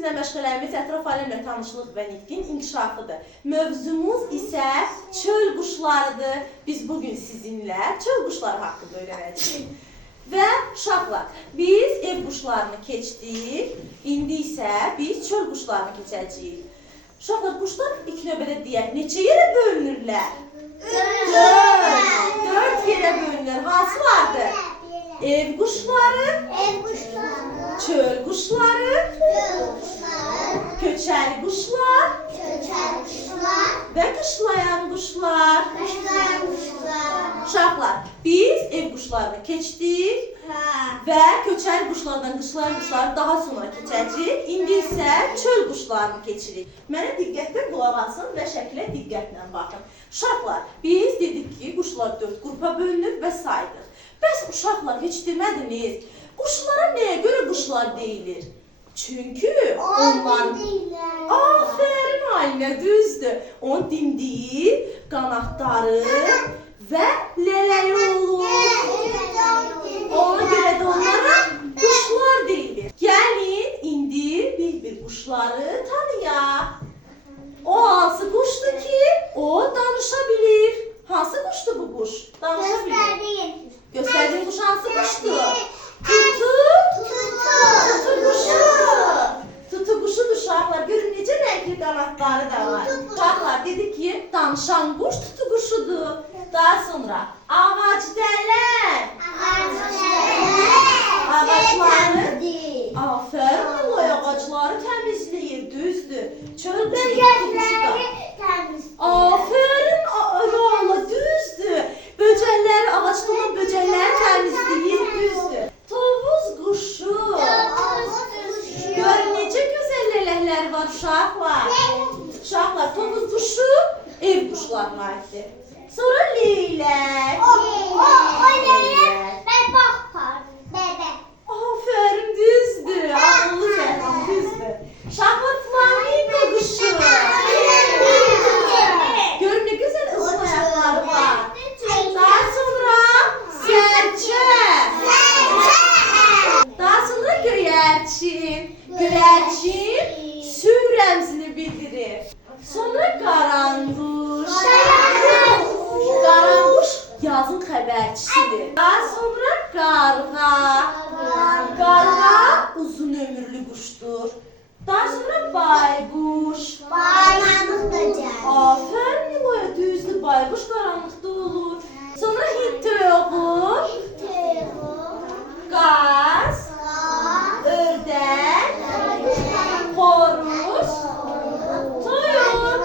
sizinlə məşğələmiz ətraf aləmlə tanışlıq və nitqin inkişafıdır. Mövzumuz isə çöl quşlarıdır. Biz bugün sizinlə çöl quşları haqqında öyrənəcəyik. Və uşaqlar, biz ev quşlarını keçdik, indi isə biz çöl quşlarını keçəcəyik. Uşaqlar, quşlar ilk növbədə deyək, neçə yerə bölünürlər? 4 yerə bölünür. Hansılardır? Ev quşları, çöl quşları, köçəri quşlar və qışlayan quşlar. Uşaqlar, biz ev quşlarını keçdik və köçəri quşlardan qışlayan quşları daha sonra keçəcəyik. İndi isə çöl quşlarını keçirik. Mənə diqqətlə qulaq asın və şəklə diqqətlə baxın. Uşaqlar, biz dedik ki, quşlar 4 qrupa bölünür və saydıq. Bəs uşaqlar, heç demədiniz, quşlara nəyə görə quşlar deyilir? Çünki onların... Aferin Alinə, düzdür. Onun dimdiyi, qanatları və lələyi olur. Ona görə də onlara quşlar deyilir. Gəlin, indi bir quşları tanıyaq. O hansı quşdur ki, o danışa bilir. Hansı quşdur bu quş? Danışa bilir. Göstərdiyin quş hansı quşdur? Tutu quşu. Tutu quşudur uşaqlar. Görün necə rəngli qanatları da var. Uşaqlar dedik ki, danışan quş tutu quşudur. Daha sonra ağacdələn. Ağacları. Aferin, o ağacları təmizləyir, düzdür. Çöl quşu aferin, Rala, düzdür. Böcəkləri, ağacda olan böcəkləri təmizləyir, düzdür. Tovuz quşu. Görün necə gözəl lələkləri var uşaqlar. Uşaqlar, tovuz quşu ev quşlarına aiddir. Sonra leylək. O leylək bebek. Aferin, düzdür. Ağıllı Zəhra, düzdür. Uşaqlar, flamingo quşu. Görün nə gözəl uzun ayaqları var. Daha sonra sərçə. Daha sonra göyərçin. Göyərçin sür rəmzini bildirir. Sonra qaranquş. Qaranquş yazın xəbərçisidir. Daha sonra qarğa. Qarğa uzun ömürlü quşdur. Daha sonra bayquş. Aferin Niloya, düzdür, bayquş qaranlıqda olur. Sonra Hind toyuğu, qaz, ördək, xoruz, toyuq.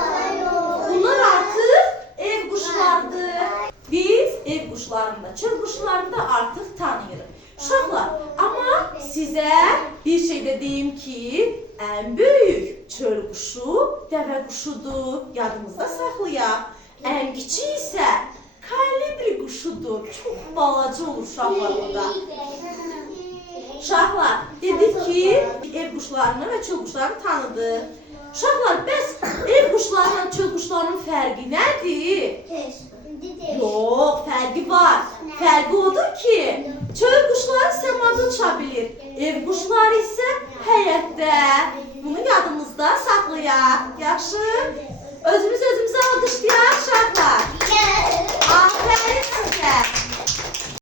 Bunlar artıq ev quşlarıdır. Biz ev quşlarını da, çöl quşlarını da artıq tanıyırıq. Uşaqlar, amma sizə bir şey də deyim ki, ən böyük çöl quşu dəvə quşudur. Yadımızda saxlayaq. Ən kiçik isə kolibri quşudur. Çox balaca olur uşaqlar o da. Uşaqlar, dedik ki, ev quşlarını və çöl quşlarını tanıdıq. Uşaqlar, bəs ev quşlarının çöl quşlarının fərqi nədir? Yox, fərqi var. Fərqi odur ki, çöl quşları səmada uça bilir. Ev quşları isə həyətdə,